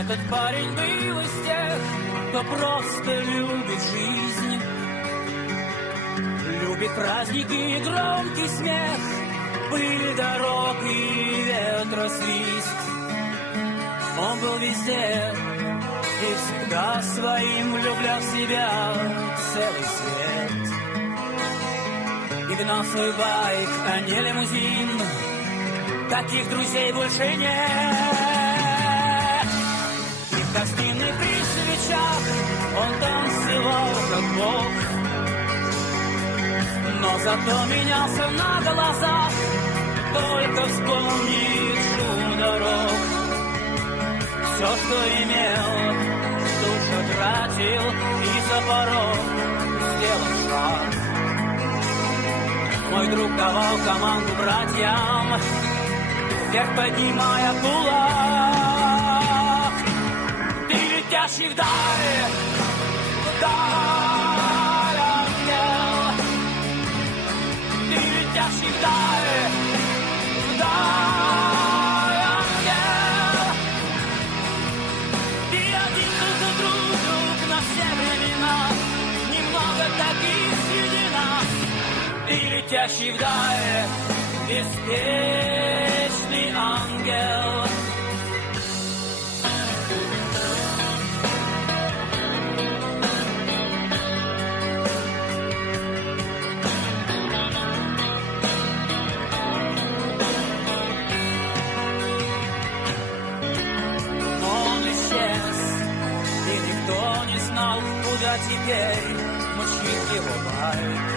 Этот парень был из тех, кто просто любит жизнь, любит праздники и громкий смех, пыль дорог и ветросвист. Он был везде и всегда своим, влюблял в себя целый свет. И гнал свой байк, а не лимузин, таких друзей больше нет. И в гостиной при свечах он танцевал как бог, но зато менялся на глазах, только вспомнит шум дорог. Все, что имел, душу тратил и за порог сделал шаг. Мой друг давал команду братьям, вверх поднимая кулак. Ты летящий вдаль, вдаль, ангел. Ты летящий вдаль, вдаль, ангел. Ты один только друг на все времена, немного таких среди нас. Ты летящий вдаль, беспечный ангел. Он исчез, и никто не знал, куда теперь мчит его байк.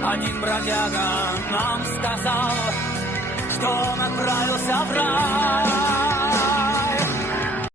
Один бродяга нам сказал, что он отправился в рай.